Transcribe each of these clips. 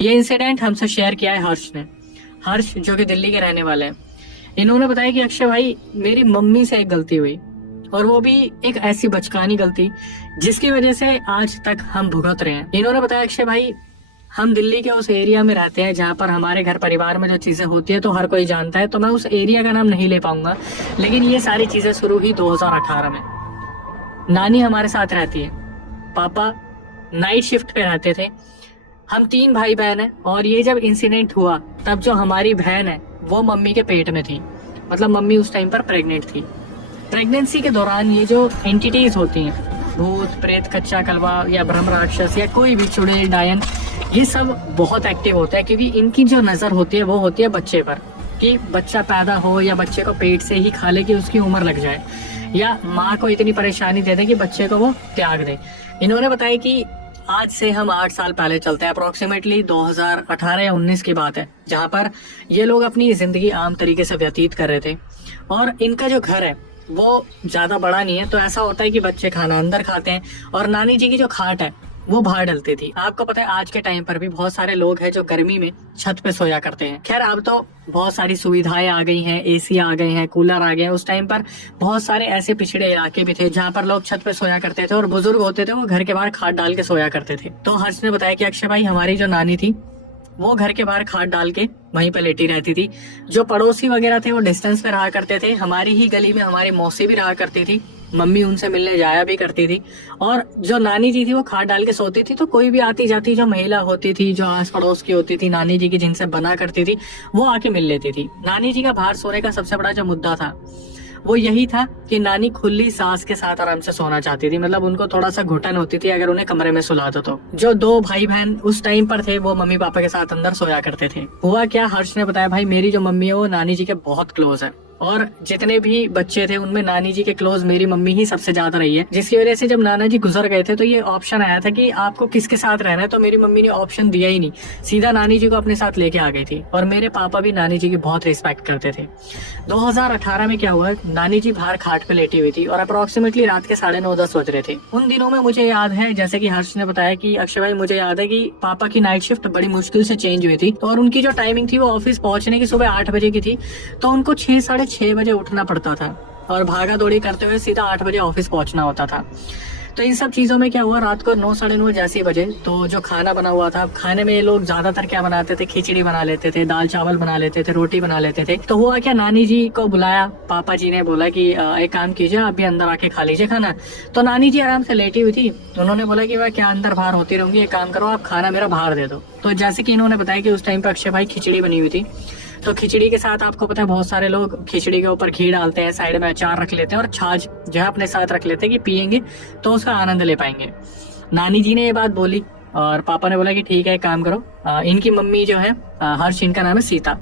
ये इंसिडेंट हमसे शेयर किया है हर्ष ने। हर्ष जो कि दिल्ली के रहने वाले हैं। इन्होंने बताया कि अक्षय भाई, मेरी मम्मी से एक गलती हुई, और वो भी एक ऐसी बचकानी गलती जिसकी वजह से आज तक हम भुगत रहे हैं। इन्होंने बताया, अक्षय भाई, हम दिल्ली के उस एरिया में रहते हैं जहाँ पर हमारे घर परिवार में जो चीजें होती है तो हर कोई जानता है, तो मैं उस एरिया का नाम नहीं ले पाऊंगा, लेकिन ये सारी चीजें शुरू हुई 2018 में। नानी हमारे साथ रहती है, पापा नाइट शिफ्ट पे रहते थे, हम 3 भाई बहन हैं, और ये जब इंसिडेंट हुआ तब जो हमारी बहन है वो मम्मी के पेट में थी। मतलब मम्मी उस टाइम पर प्रेग्नेंट थी। प्रेगनेंसी के दौरान ये जो एंटिटीज होती हैं, भूत प्रेत, कच्चा कलवा या ब्रह्म राक्षस या कोई भी चुड़ैल डायन, ये सब बहुत एक्टिव होता है, क्योंकि इनकी जो नजर होती है वो होती है बच्चे पर, कि बच्चा पैदा हो या बच्चे को पेट से ही खा ले कि उसकी उम्र लग जाए, या माँ को इतनी परेशानी दे दे कि बच्चे को वो त्याग दे। इन्होंने बताया कि आज से हम 8 साल पहले चलते हैं, अप्रोक्सीमेटली 2018 या 19 की बात है, जहाँ पर ये लोग अपनी जिंदगी आम तरीके से व्यतीत कर रहे थे। और इनका जो घर है वो ज्यादा बड़ा नहीं है, तो ऐसा होता है कि बच्चे खाना अंदर खाते हैं, और नानी जी की जो खाट है वो बाहर डलती थी। आपको पता है आज के टाइम पर भी बहुत सारे लोग हैं जो गर्मी में छत पे सोया करते हैं। खैर अब तो बहुत सारी सुविधाएं आ गई हैं, एसी आ गए हैं, कूलर आ गए हैं। उस टाइम पर बहुत सारे ऐसे पिछड़े इलाके भी थे जहाँ पर लोग छत पे सोया करते थे, और बुजुर्ग होते थे वो घर के बाहर खाट डाल के सोया करते थे। तो हर्ष ने बताया कि अक्षय भाई, हमारी जो नानी थी वो घर के बाहर खाट डाल के वहीं पे लेटी रहती थी। जो पड़ोसी वगैरह थे वो डिस्टेंस पे रहा करते थे। हमारी ही गली में हमारी मौसी भी रहा करती थी, मम्मी उनसे मिलने जाया भी करती थी। और जो नानी जी थी वो खाट डाल के सोती थी, तो कोई भी आती जाती जो महिला होती थी, जो आस पड़ोस की होती थी, नानी जी की जिनसे बना करती थी, वो आके मिल लेती थी। नानी जी का बाहर सोने का सबसे बड़ा जो मुद्दा था वो यही था कि नानी खुली सांस के साथ आराम से सोना चाहती थी। मतलब उनको थोड़ा सा घुटन होती थी अगर उन्हें कमरे में सुला दो तो। जो 2 भाई बहन उस टाइम पर थे वो मम्मी पापा के साथ अंदर सोया करते थे। हुआ क्या, हर्ष ने बताया, भाई मेरी जो मम्मी है वो नानी जी के बहुत क्लोज है, और जितने भी बच्चे थे उनमें नानी जी के क्लोज मेरी मम्मी ही सबसे ज्यादा रही है, जिसकी वजह से जब नाना जी गुजर गए थे तो ये ऑप्शन आया था कि आपको किसके साथ रहना है, तो मेरी मम्मी ने ऑप्शन दिया ही नहीं, सीधा नानी जी को अपने साथ लेके आ गई थी। और मेरे पापा भी नानी जी की बहुत रिस्पेक्ट करते थे। 2018 में क्या हुआ, नानी जी बाहर खाट पे लेटी हुई थी और अप्रोक्सीमेटली रात के 9:30-10 बज रहे थे। उन दिनों में मुझे याद है, जैसे कि हर्ष ने बताया कि अक्षय भाई, मुझे याद है कि पापा की नाइट शिफ्ट बड़ी मुश्किल से चेंज हुई थी, और उनकी जो टाइमिंग थी वो ऑफिस पहुंचने की सुबह 8 बजे की थी, तो उनको 6-6:30 बजे उठना पड़ता था, और भागा दौड़ी करते हुए सीधा 8 बजे ऑफिस पहुंचना होता था। तो इन सब चीजों में क्या हुआ, रात को 9-9:30 जैसे बजे तो जो खाना बना हुआ था, खाने में ये लोग ज्यादातर क्या बनाते थे, खिचड़ी बना लेते थे, दाल चावल बना लेते थे, रोटी बना लेते थे। तो हुआ क्या, नानी जी को बुलाया, पापा जी ने बोला कि एक काम कीजिए, आप भी अंदर आके खा लीजिए खाना। तो नानी जी आराम से लेटी हुई थी, उन्होंने बोला कि मैं क्या अंदर बाहर होती रहूंगी, एक काम करो आप खाना मेरा बाहर दे दो। तो जैसे कि इन्होंने बताया कि उस टाइम पर अक्षय भाई खिचड़ी बनी हुई थी, तो खिचड़ी के साथ आपको पता है बहुत सारे लोग खिचड़ी के ऊपर घी डालते हैं, साइड में अचार रख लेते हैं, और छाछ जो है अपने साथ रख लेते हैं कि पियेंगे तो उसका आनंद ले पाएंगे। नानी जी ने ये बात बोली और पापा ने बोला कि ठीक है, एक काम करो, इनकी मम्मी जो है, हर्ष इनका नाम है, सीता।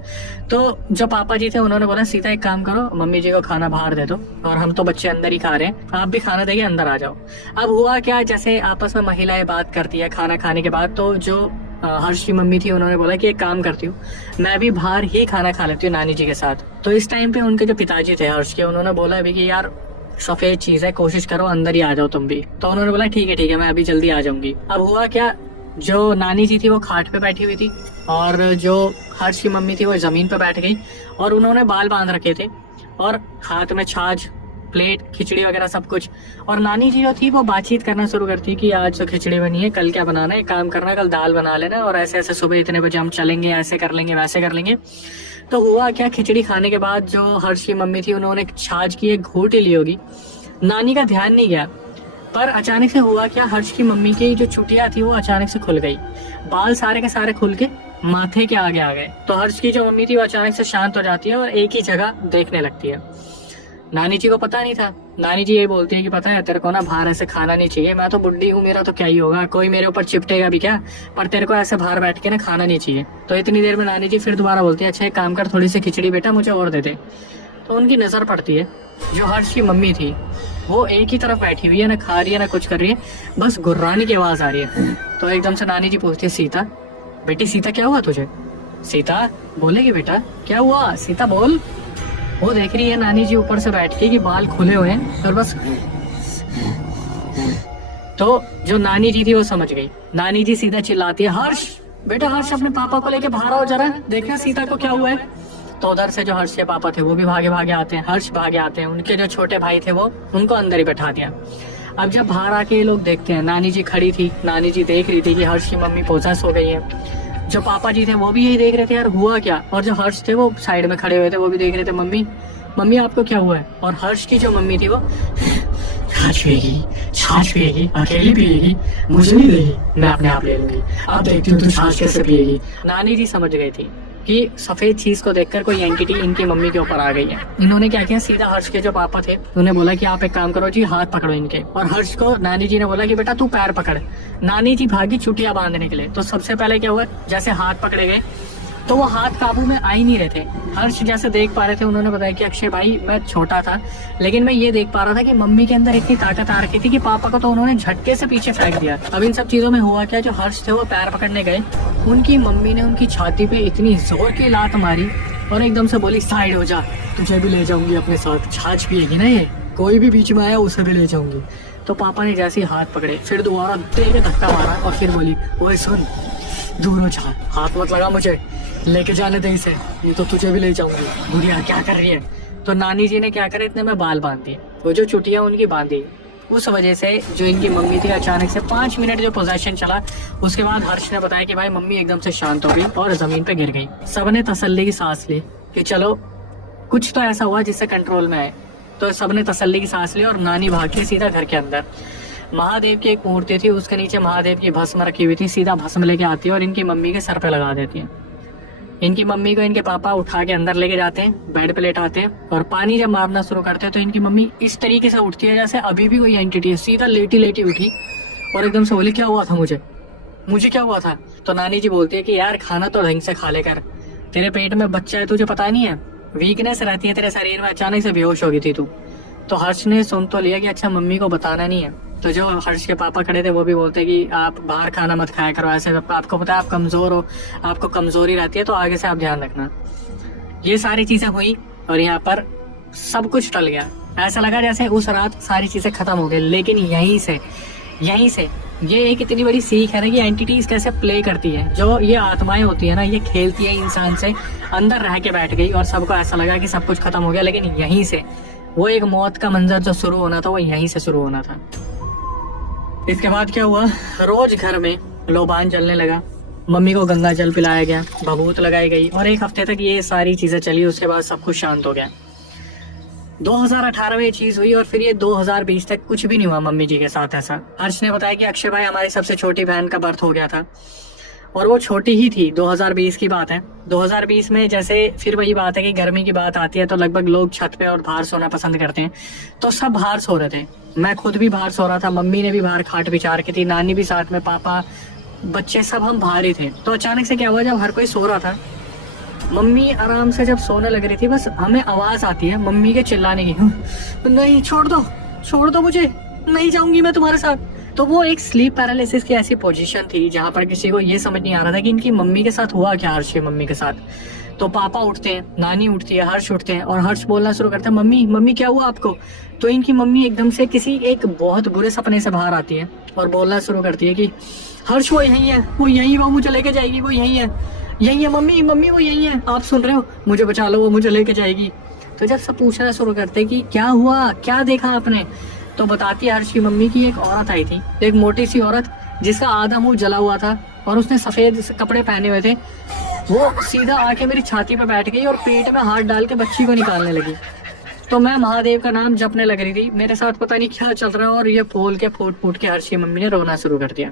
तो जो पापा जी थे उन्होंने बोला, सीता एक काम करो, मम्मी जी को खाना बाहर दे दो, और हम तो बच्चे अंदर ही खा रहे हैं, आप भी खाना देके अंदर आ जाओ। अब हुआ क्या, जैसे आपस में महिलाएं बात करती है खाना खाने के बाद, तो जो हर्ष की मम्मी थी उन्होंने बोला कि एक काम करती हूँ, मैं भी बाहर ही खाना खा लेती हूँ नानी जी के साथ। तो इस टाइम पे उनके जो पिताजी थे हर्ष के, उन्होंने बोला अभी कि यार सफेद चीज है, कोशिश करो अंदर ही आ जाओ तुम भी। तो उन्होंने बोला ठीक है मैं अभी जल्दी आ जाऊंगी। अब हुआ क्या, जो नानी जी थी वो खाट पे बैठी हुई थी, और जो हर्ष की मम्मी थी वो जमीन पे बैठ गई, और उन्होंने बाल बांध रखे थे, और हाथ में छाछ, प्लेट, खिचड़ी वगैरह सब कुछ। और नानी जी जो थी वो बातचीत करना शुरू करती कि आज तो खिचड़ी बनी है, कल क्या बनाना है, काम करना, कल दाल बना लेना, और ऐसे ऐसे सुबह इतने बजे हम चलेंगे, ऐसे कर लेंगे, वैसे कर लेंगे। तो हुआ क्या, खिचड़ी खाने के बाद जो हर्ष की मम्मी थी उन्होंने छाछ की एक घूंट ली होगी, नानी का ध्यान नहीं गया, पर अचानक से हुआ क्या, हर्ष की मम्मी की जो चुटिया थी वो अचानक से खुल गई, बाल सारे के सारे खुल के माथे के आगे आ गए। तो हर्ष की जो मम्मी थी वो अचानक से शांत हो जाती है और एक ही जगह देखने लगती है। नानी जी को पता नहीं था। नानी जी ये बोलती है कि पता है तेरे को ना बाहर ऐसे खाना नहीं चाहिए, मैं तो बुढ़ी हूँ, मेरा तो क्या ही होगा, कोई मेरे ऊपर चिपटेगा भी क्या, पर तेरे को ऐसे बाहर बैठ के ना खाना नहीं चाहिए। तो इतनी देर में नानी जी फिर दोबारा बोलती है, अच्छा एक काम कर, थोड़ी सी खिचड़ी बेटा मुझे और दे दे। तो उनकी नजर पड़ती है, जो हर्ष की मम्मी थी वो एक ही तरफ बैठी हुई है, ना खा रही है ना कुछ कर रही है, बस गुर्राने की आवाज आ रही है। तो एकदम से नानी जी पूछती है, सीता बेटी सीता क्या हुआ तुझे? सीता बोलेगी, बेटा क्या हुआ, सीता बोल। वो देख रही है नानी जी ऊपर से बैठ के कि बाल खुले हुए हैं और बस। तो जो नानी जी थी वो समझ गई, नानी जी सीधा चिल्लाती है, हर्ष बेटा हर्ष अपने पापा को लेके बाहर आओ जरा, देखना सीता को क्या हुआ है। तो उधर से जो हर्ष के पापा थे वो भी भागे भागे आते हैं, हर्ष भागे आते हैं, उनके जो छोटे भाई थे वो उनको अंदर ही बैठा दिया। अब जब बाहर आके ये लोग देखते हैं, नानी जी खड़ी थी, नानी जी देख रही थी कि हर्ष की मम्मी पोजेस हो गई है। जो पापा जी थे वो भी यही देख रहे थे यार हुआ क्या, और जो हर्ष थे वो साइड में खड़े हुए थे, वो भी देख रहे थे मम्मी मम्मी आपको क्या हुआ है। और हर्ष की जो मम्मी थी वो छाछ पिएगी, अकेली पिएगी, मुझे नहीं देगी, मैं अपने आप ले लूंगी, अब देखती हूँ तू छाछ कैसे पिएगी। नानी जी समझ गई थी कि सफेद चीज को देखकर कोई एंटिटी इनकी मम्मी के ऊपर आ गई है। इन्होंने क्या किया, सीधा हर्ष के जो पापा थे उन्हें बोला कि आप एक काम करो जी, हाथ पकड़ो इनके। और हर्ष को नानी जी ने बोला कि बेटा तू पैर पकड़। नानी जी भागी चुटिया बांधने के लिए। तो सबसे पहले क्या हुआ, जैसे हाथ पकड़े गए तो वो हाथ काबू में आ ही नहीं रहे थे। हर्ष जैसे देख पा रहे थे, उन्होंने बताया कि अक्षय भाई मैं छोटा था लेकिन मैं ये देख पा रहा था कि मम्मी के अंदर इतनी ताकत आ रखी थी कि पापा को तो उन्होंने झटके से पीछे फेंक दिया। अब इन सब चीजों में हुआ क्या, जो हर्ष थे वो पैर पकड़ने गए, उनकी मम्मी ने उनकी छाती पे इतनी जोर की लात मारी और एकदम से बोली साइड हो जा, तुझे भी ले जाऊंगी अपने साथ, छाछ पिएगी ना ये, कोई भी बीच में आया उसे भी ले जाऊंगी। तो पापा ने जैसे ही हाथ पकड़े फिर दोबारा दे के धक्का मारा और फिर बोली ओए सुन, दूर हो जा, हाथ मत लगा मुझे, लेके जाने दे इसे, ये तो तुझे भी ले जाऊंगी। बुढ़िया क्या कर रही है। तो नानी जी ने क्या करे, इतने में बाल बांध दिए, वो जो चुटिया उनकी बांधी। उस वजह से जो इनकी मम्मी थी अचानक से 5 मिनट जो पोजेशन चला, उसके बाद हर्ष ने बताया कि भाई मम्मी एकदम से शांत हो गई और जमीन पे गिर गई। सबने तसल्ली की सांस ली कि चलो कुछ तो ऐसा हुआ जिससे कंट्रोल में आए। तो सबने तसल्ली की सांस ली और नानी भाग के सीधा घर के अंदर। महादेव की एक मूर्ति थी, उसके नीचे महादेव की भस्म रखी हुई थी, सीधा भस्म लेके आती है और इनकी मम्मी के सर पे लगा देती है। इनकी मम्मी को इनके पापा उठा के अंदर लेके जाते हैं, बेड पे लेटाते हैं और पानी जब मारना शुरू करते हैं तो इनकी मम्मी इस तरीके से उठती है जैसे अभी भी कोई एंटिटी है, सीधा लेटी लेटी उठी और एकदम से बोली क्या हुआ था मुझे क्या हुआ था। तो नानी जी बोलती है कि यार खाना तो ढंग से खा ले कर, तेरे पेट में बच्चा है, तुझे पता नहीं है, वीकनेस रहती है तेरे शरीर में, अचानक से बेहोश हो गई थी तू। तो हर्ष ने सुन तो लिया कि अच्छा मम्मी को बताना नहीं है। तो जो हर्ष के पापा खड़े थे वो भी बोलते कि आप बाहर खाना मत खाया करो, ऐसे आपको पता है आप कमजोर हो, आपको कमजोरी रहती है, तो आगे से आप ध्यान रखना। ये सारी चीजें हुई और यहाँ पर सब कुछ टल गया। ऐसा लगा जैसे उस रात सारी चीजें खत्म हो गई। लेकिन यहीं से ये एक इतनी बड़ी सीख है ना कि एंटिटीज कैसे प्ले करती है। जो ये आत्माएं होती है ना, ये खेलती है इंसान से, अंदर रह के बैठ गई और सबको ऐसा लगा कि सब कुछ खत्म हो गया। लेकिन यहीं से वो एक मौत का मंजर जो शुरू होना था वो यहीं से शुरू होना था। इसके बाद क्या हुआ, रोज घर में लोबान जलने लगा, मम्मी को गंगा जल पिलाया गया, भभूत लगाई गई और 1 हफ्ते तक ये सारी चीजें चली। उसके बाद सब कुछ शांत हो गया। 2018 में ये चीज हुई और फिर ये 2020 तक कुछ भी नहीं हुआ मम्मी जी के साथ ऐसा। हर्ष ने बताया कि अक्षय भाई हमारी सबसे छोटी बहन का बर्थ हो गया था और वो छोटी ही थी। 2020 की बात है। 2020 में जैसे फिर वही बात है कि गर्मी की बात आती है तो लगभग लोग छत पे और बाहर सोना पसंद करते हैं, तो सब बाहर सो रहे थे। मैं खुद भी बाहर सो रहा था, मम्मी ने भी बाहर खाट बिछा रखी थी, नानी भी साथ में, पापा, बच्चे सब हम बाहर ही थे। तो अचानक से क्या हुआ, जब हर कोई सो रहा था, मम्मी आराम से जब सोने लग रही थी, बस हमें आवाज आती है मम्मी के चिल्लाने की, नहीं छोड़ दो मुझे, नहीं जाऊंगी मैं तुम्हारे साथ। तो वो एक स्लीप पैरालिसिस की ऐसी पोजीशन थी जहां पर किसी को ये समझ नहीं आ रहा था कि इनकी मम्मी के साथ हुआ क्या, हर्ष की मम्मी के साथ। तो पापा उठते हैं, नानी उठती है, हर्ष उठते हैं और हर्ष बोलना शुरू करता है मम्मी क्या हुआ आपको। तो इनकी मम्मी एकदम से किसी एक बहुत बुरे सपने से बाहर आती है और बोलना शुरू करती है कि हर्ष वो यही है, वो मुझे लेके जाएगी, वो यही है मम्मी वो यही है, आप सुन रहे हो, मुझे बचा लो, वो मुझे लेके जाएगी। तो जब सब पूछना शुरू करते कि क्या हुआ, क्या देखा आपने, तो बताती है हर्ष की मम्मी की एक औरत आई थी, एक मोटी सी औरत जिसका आधा मुंह जला हुआ था और उसने सफेद कपड़े पहने हुए थे। वो सीधा आके मेरी छाती पे बैठ गई और पेट में हाथ डाल के बच्ची को निकालने लगी। तो मैं महादेव का नाम जपने लग रही थी, मेरे साथ पता नहीं क्या चल रहा है और ये बोल के फूट के हर्ष की मम्मी ने रोना शुरू कर दिया।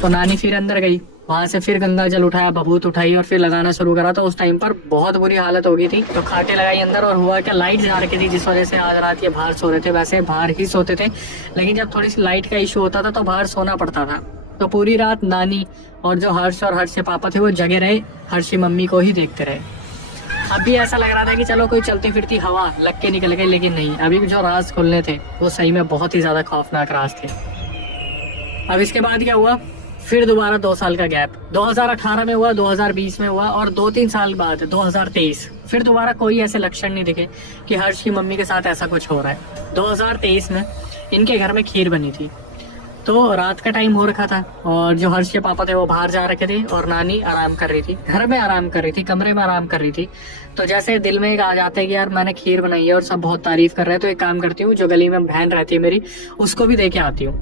तो नानी फिर अंदर गई, वहां से फिर गंगा जल उठाया, भभूत उठाई और फिर लगाना शुरू करा। तो उस टाइम पर बहुत बुरी हालत हो गई थी। तो खाटे लगाई अंदर और हुआ क्या, लाइट जा रखी थी जिस वजह से आज रात ये बाहर सो रहे थे। वैसे बाहर ही सोते थे लेकिन जब थोड़ी सी लाइट का इशू होता था तो बाहर सोना पड़ता था। तो पूरी रात नानी और जो हर्ष और हर्ष के पापा थे वो जगे रहे, हर्ष की मम्मी को ही देखते रहे। अब भी ऐसा लग रहा था कि चलो कोई चलती फिरती हवा लग के निकल गई, लेकिन नहीं, अभी जो राज खुलने थे वो सही में बहुत ही ज्यादा खौफनाक राज थे। अब इसके बाद क्या हुआ, फिर दोबारा 2 साल का गैप, 2018 में हुआ, 2020 में हुआ और 2-3 साल बाद 2023 फिर दोबारा कोई ऐसे लक्षण नहीं दिखे कि हर्ष की मम्मी के साथ ऐसा कुछ हो रहा है। 2023 में इनके घर में खीर बनी थी तो रात का टाइम हो रखा था और जो हर्ष के पापा थे वो बाहर जा रखे थे और नानी आराम कर रही थी, घर में आराम कर रही थी, कमरे में आराम कर रही थी। तो जैसे दिल में एक आ जाता है कि यार मैंने खीर बनाई है और सब बहुत तारीफ कर रहे हैं, तो एक काम करती हूँ, जो गली में बहन रहती है मेरी उसको भी दे के आती हूँ।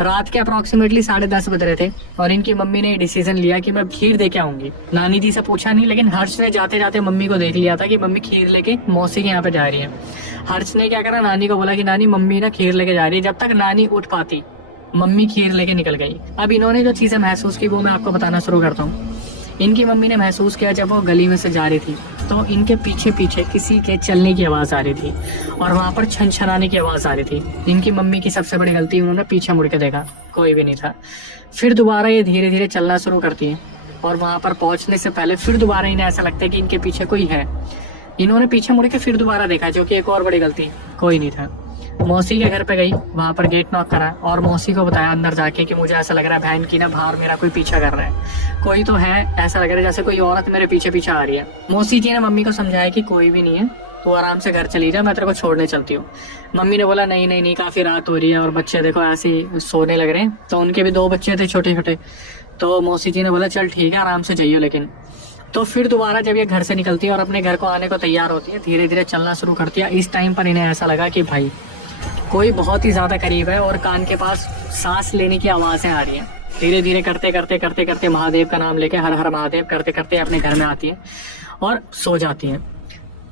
रात के अप्रोक्सीमेटली 10:30 बज रहे थे और इनकी मम्मी ने डिसीजन लिया कि मैं खीर दे के आऊंगी। नानी जी से पूछा नहीं, लेकिन हर्ष ने जाते जाते मम्मी को देख लिया था कि मम्मी खीर लेके मौसी के यहाँ पे जा रही है। हर्ष ने क्या करा, नानी को बोला कि नानी मम्मी ना खीर लेके जा रही है। जब तक नानी उठ पाती मम्मी खीर लेके निकल गई। अब इन्होंने जो चीजें महसूस की वो मैं आपको बताना शुरू करता हूँ। इनकी मम्मी ने महसूस किया जब वो गली में से जा रही थी तो इनके पीछे पीछे किसी के चलने की आवाज आ रही थी और वहां पर छनछनाने की आवाज आ रही थी। इनकी मम्मी की सबसे बड़ी गलती, उन्होंने पीछे मुड़ के देखा, कोई भी नहीं था। फिर दोबारा ये धीरे धीरे चलना शुरू करती है और वहां पर पहुंचने से पहले फिर दोबारा इन्हें ऐसा लगता है कि इनके पीछे कोई है। इन्होंने पीछे मुड़ के फिर दोबारा देखा, जो कि एक और बड़ी गलती, कोई नहीं था। मौसी के घर पे गई, वहां पर गेट नॉक करा और मौसी को बताया अंदर जाके कि मुझे ऐसा लग रहा है बहन की ना बाहर मेरा कोई पीछा कर रहा है, कोई तो है, ऐसा लग रहा है जैसे कोई औरत मेरे पीछे पीछे आ रही है। मौसी जी ने मम्मी को समझाया कि कोई भी नहीं है, तो आराम से घर चली जा, मैं तेरे को छोड़ने चलती हूँ। मम्मी ने बोला नहीं नहीं नहीं, काफी रात हो रही है और बच्चे देखो ऐसे ही सोने लग रहे हैं। तो उनके भी 2 बच्चे थे छोटे छोटे। तो मौसी जी ने बोला चल ठीक है, आराम से जाइयो। लेकिन तो फिर दोबारा जब ये घर से निकलती है और अपने घर को आने को तैयार होती है, धीरे धीरे चलना शुरू करती है। इस टाइम पर इन्हें ऐसा लगा कि भाई कोई बहुत ही ज्यादा करीब है और कान के पास सांस लेने की आवाजें आ रही हैं। धीरे धीरे करते करते करते करते महादेव का नाम लेके हर हर महादेव करते करते अपने घर में आती है और सो जाती है।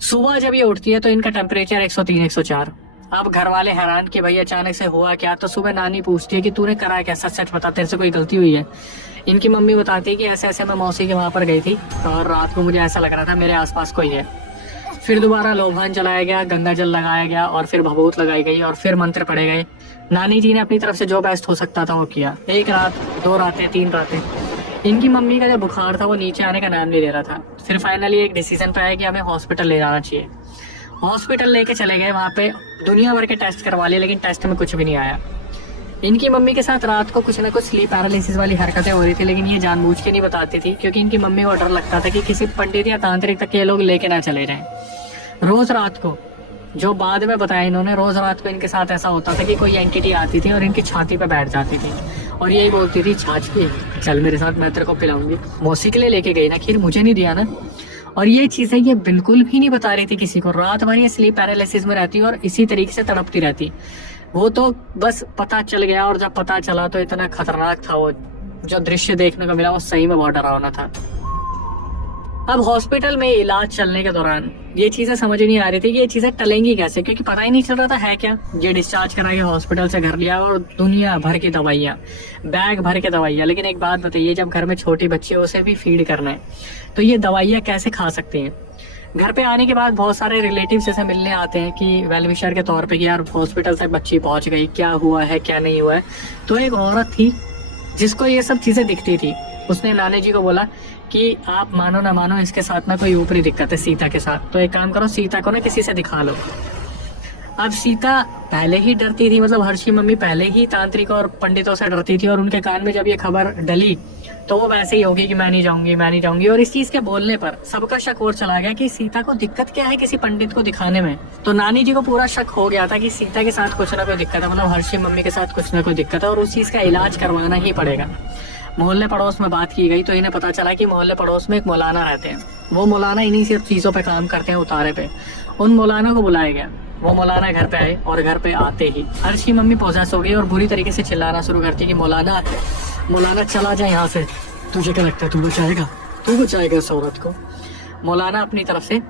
सुबह जब ये उठती है तो इनका टेम्परेचर 103-104। अब घर वाले हैरान कि भाई अचानक से हुआ क्या। तो सुबह नानी पूछती है कि तूने करा क्या, सच सच बता, तेरे से कोई गलती हुई है। इनकी मम्मी बताती है कि ऐसे ऐसे मैं मौसी के वहां पर गई थी और रात को मुझे ऐसा लग रहा था मेरे आसपास कोई है। फिर दोबारा लोभान जलाया गया, गंगा जल लगाया गया और फिर भभूत लगाई गई और फिर मंत्र पढ़े गए। नानी जी ने अपनी तरफ से जो बेस्ट हो सकता था वो किया। 1 रात, 2 रातें, 3 रातें। इनकी मम्मी का जो बुखार था वो नीचे आने का नाम नहीं ले रहा था। फिर फाइनली एक डिसीजन पे आया कि हमें हॉस्पिटल ले जाना चाहिए। हॉस्पिटल लेके चले गए, वहां पे दुनिया भर के टेस्ट करवा लिए, लेकिन टेस्ट में कुछ भी नहीं आया। इनकी मम्मी के साथ रात को कुछ ना कुछ स्लीप पैरालिसिस वाली हरकतें हो रही थी, लेकिन ये जानबूझ के नहीं बताती थी क्योंकि इनकी मम्मी को डर लगता था कि किसी पंडित या तांत्रिक तक ये लोग लेके ना चले जाएं। रोज रात को, जो बाद में बताया इन्होंने, रोज रात को इनके साथ ऐसा होता था कि कोई एंटिटी आती थी और इनकी छाती पे बैठ जाती थी और यही बोलती थी छाछ की चल मेरे साथ, मैं तेरे को पिलाऊंगी। मौसी के लिए लेके गई ना खीर, मुझे नहीं दिया ना। और ये चीजें ये बिल्कुल भी नहीं बता रही थी किसी को। रात भर ये स्लीप पैरालिसिस में रहती और इसी तरीके से तड़पती रहती। वो तो बस पता चल गया और जब पता चला तो इतना खतरनाक था वो जो दृश्य देखने को मिला, वो सही में बहुत डरावना था। अब हॉस्पिटल में इलाज चलने के दौरान ये चीजें समझ नहीं आ रही थी कि ये चीजें टलेंगी कैसे, क्योंकि पता ही नहीं चल रहा था है क्या। ये डिस्चार्ज करा के हॉस्पिटल से घर लिया और दुनिया भर की दवाइयाँ, बैग भर के दवाइयाँ। लेकिन एक बात बताइए, जब घर में छोटी बच्ची है उसे भी फीड करना है तो ये दवाइयाँ कैसे खा सकते हैं। घर पे आने के बाद बहुत सारे रिलेटिव्स ऐसे मिलने आते हैं कि वेल विशर के तौर पे कि यार हॉस्पिटल तक बच्ची पहुंच गई, क्या हुआ है क्या नहीं हुआ है। तो एक औरत थी जिसको ये सब चीजें दिखती थी, उसने नानी जी को बोला कि आप मानो ना मानो इसके साथ ना कोई ऊपरी दिक्कत है सीता के साथ, तो एक काम करो सीता को ना किसी से दिखा लो। अब सीता पहले ही डरती थी, मतलब हर्ष की मम्मी पहले ही तांत्रिक और पंडितों से डरती थी और उनके कान में जब ये खबर डली तो वो वैसे ही होगी कि मैं नहीं जाऊंगी मैं नहीं जाऊंगी। और इस चीज के बोलने पर सबका शक और चला गया कि सीता को दिक्कत क्या है किसी पंडित को दिखाने में। तो नानी जी को पूरा शक हो गया था कि सीता के साथ कुछ ना कोई दिक्कत है, मतलब हर्ष की मम्मी के साथ कुछ ना कोई दिक्कत है और उस चीज का इलाज करवाना ही पड़ेगा। मोहल्ले पड़ोस में बात की गई तो इन्हें पता चला कि मोहल्ले पड़ोस में एक मौलाना रहते हैं। वो मौलाना इन्हीं सिर्फ चीजों पे काम करते हैं, उतारे पे। उन मौलाना को बुलाया गया। वो मौलाना घर पे आए और घर पे आते ही हर्ष की मम्मी पॉजेस हो गई और बुरी तरीके से चिल्लाना शुरू करती कि मौलाना मौलाना चला जाए यहाँ से, तुझे क्या लगता है तू बचाएगा इस औरत को। मौलाना अपनी तरफ से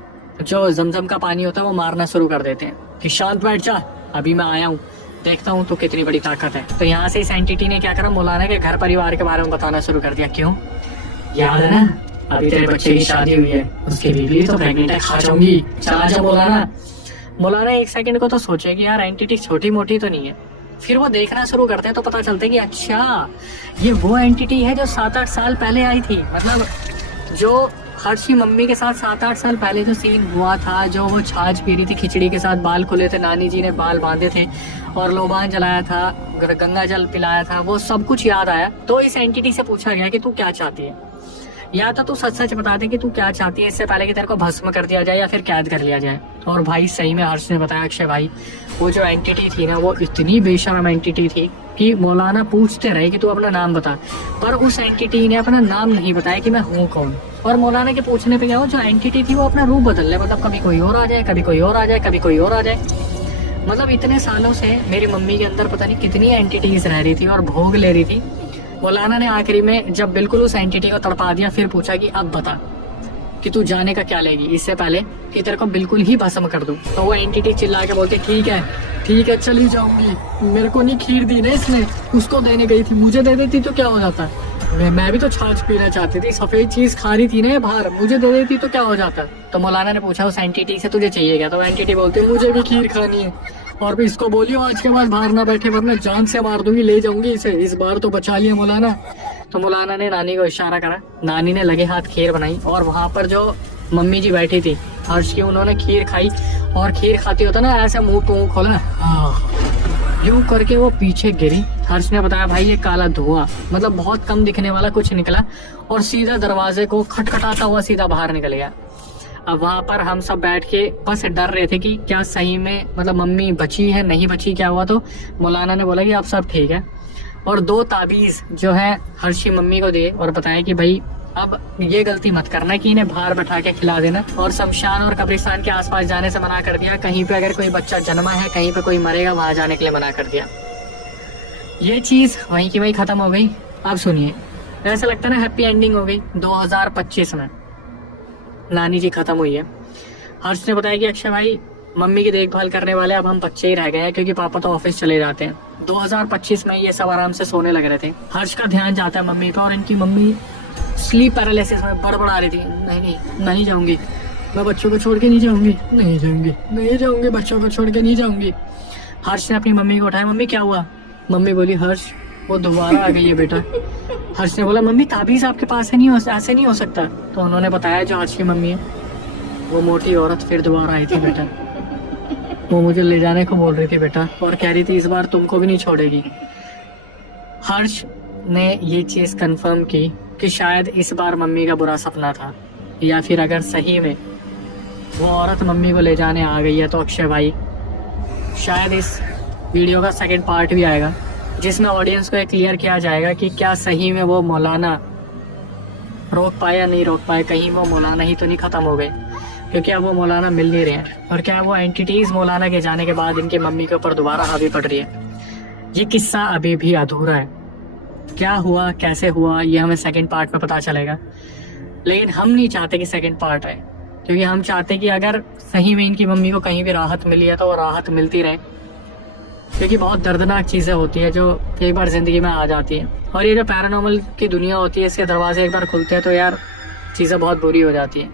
जो जमजम का पानी होता है वो मारना शुरू कर देते हैं कि शांत बैठ जा, अभी मैं आया हूँ, देखता हूँ तो कितनी बड़ी ताकत है। तो यहाँ से इस एंटिटी ने क्या करा, मौलाना के घर परिवार के बारे में बताना शुरू कर दिया। क्यों, याद है ना अभी तेरे बच्चे की शादी हुई है, उसकी बीवी तो प्रेग्नेंट है, खा जाऊंगी, चला जा मौलाना। मौलाना एक सेकंड को तो सोचे कि यार एंटिटी छोटी मोटी तो नहीं है। फिर वो देखना शुरू करते हैं तो पता चलता है कि अच्छा ये वो एंटिटी है जो 7-8 साल पहले आई थी। मतलब जो हर्ष की मम्मी के साथ 7-8 साल पहले जो सीन हुआ था, जो वो छाछ पी रही थी खिचड़ी के साथ, बाल खुले थे, नानी जी ने बाल बांधे थे और लोबान जलाया था, गंगा जल पिलाया था, वो सब कुछ याद आया। तो इस एंटिटी से पूछा गया कि तू क्या चाहती है, या तो तू सच सच बता दे कि तू क्या चाहती है, इससे पहले कि तेरे को भस्म कर दिया जाए या फिर कैद कर लिया जाए। और भाई सही में हर्ष ने बताया, अक्षय भाई वो जो एंटिटी थी ना वो इतनी बेशर्म एंटिटी थी कि मौलाना पूछते रहे कि तू अपना नाम बता, पर उस एंटिटी ने अपना नाम नहीं बताया कि मैं हूँ कौन। और मौलाना के पूछने पे क्या हो, जो एंटिटी थी वो अपना रूप बदल ले, मतलब कभी कोई और आ जाए, कभी कोई और आ जाए, कभी कोई और आ जाए। मतलब इतने सालों से मेरी मम्मी के अंदर पता नहीं कितनी एंटिटीज रह रही थी और भोग ले रही थी। मौलाना ने आखिरी में जब बिल्कुल उस एंटिटी को तड़पा दिया, फिर पूछा कि अब बता कि तू जाने का क्या लेगी, इससे पहले कि तेरे को बिल्कुल ही भस्म कर दूं। तो वो एंटिटी चिल्ला के बोलती ठीक है चली जाऊंगी, मेरे को नहीं खीर दी ना इसने, उसको देने गई थी, मुझे दे देती तो क्या हो जाता। मैं भी तो छाछ पीना चाहती थी, सफेद चीज खा रही थी ना बाहर, मुझे दे देती तो क्या हो जाता। तो मौलाना ने पूछा उस एंटिटी से तुझे चाहिए क्या, तो एंटिटी बोलती मुझे भी खीर खानी है, और भी इसको बोलियो आज के बाद बाहर ना बैठे वरना जान से मार दूंगी, ले जाऊंगी इसे, इस बार तो बचा लिया मौलाना। तो मौलाना ने नानी को इशारा करा, नानी ने लगे हाथ खीर बनाई, और वहां पर जो मम्मी जी बैठी थी हर्ष की, उन्होंने खीर खाई, और खीर खाती होता ना ऐसे मुंह टूं खोला, यूं करके वो पीछे गिरी। हर्ष ने बताया भाई ये काला धुआं, मतलब बहुत कम दिखने वाला कुछ निकला, और सीधा दरवाजे को खटखटाता हुआ सीधा बाहर निकल गया। अब वहां पर हम सब बैठ के बस डर रहे थे कि क्या सही में मतलब मम्मी बची है नहीं बची, क्या हुआ। तो मौलाना ने बोला कि अब सब ठीक है, और 2 ताबीज जो है हर्ष की मम्मी को दिए, और बताया कि भाई अब ये गलती मत करना कि इन्हें बाहर बैठा के खिला देना, और शमशान और कब्रिस्तान के आसपास जाने से मना कर दिया, कहीं पे अगर कोई बच्चा जन्मा है, कहीं पे कोई मरेगा, वहां जाने के लिए मना कर दिया। ये चीज वहीं की वहीं खत्म हो गई। अब सुनिए, ऐसा लगता है ना हैप्पी एंडिंग हो गई। 2025 में नानी जी खत्म हुई है। हर्ष ने बताया कि अक्षय भाई मम्मी की देखभाल करने वाले अब हम बच्चे ही रह गए हैं, क्योंकि पापा तो ऑफिस चले जाते हैं। 2025 में ये सब आराम से सोने लग रहे थे। हर्ष का ध्यान जाता है मम्मी पे, और इनकी मम्मी स्लीप पैरालिसिस में बड़बड़ा रही थी, नहीं जाऊंगी, मैं बच्चों को छोड़ के नहीं जाऊंगी, नहीं जाऊंगी, बच्चों को छोड़ के नहीं जाऊंगी। हर्ष ने अपनी मम्मी को उठाया, मम्मी क्या हुआ। मम्मी बोली हर्ष वो दोबारा आ गई है बेटा। हर्ष ने बोला मम्मी ताबीज आपके पास है, नहीं ऐसे नहीं हो सकता। तो उन्होंने बताया जो हर्ष की मम्मी है वो मोटी औरत फिर दोबारा आई थी बेटा, वो मुझे ले जाने को बोल रही थी बेटा, और कह रही थी इस बार तुमको भी नहीं छोड़ेगी। हर्ष ने ये चीज कंफर्म की कि शायद इस बार मम्मी का बुरा सपना था, या फिर अगर सही में वो औरत मम्मी को ले जाने आ गई है, तो अक्षय भाई शायद इस वीडियो का सेकंड पार्ट भी आएगा, जिसमें ऑडियंस को क्लियर किया जाएगा कि क्या सही में वो मौलाना रोक पाए या नहीं रोक पाए, कहीं वो मौलाना ही तो नहीं खत्म हो गए, क्योंकि अब वो मौलाना मिल नहीं रहे हैं, और क्या वो एंटिटीज मौलाना के जाने के बाद इनके मम्मी के ऊपर दोबारा हावी पड़ रही है। ये किस्सा अभी भी अधूरा है, क्या हुआ कैसे हुआ ये हमें सेकंड पार्ट में पता चलेगा। लेकिन हम नहीं चाहते कि सेकंड पार्ट आए, क्योंकि हम चाहते कि अगर सही में इनकी मम्मी को कहीं भी राहत मिली है तो वो राहत मिलती रहे, क्योंकि बहुत दर्दनाक चीज़ें होती है जो एक बार ज़िंदगी में आ जाती है। और ये जो पैरानॉर्मल की दुनिया होती है, इसके दरवाजे एक बार खुलते हैं तो यार चीज़ें बहुत बुरी हो जाती हैं।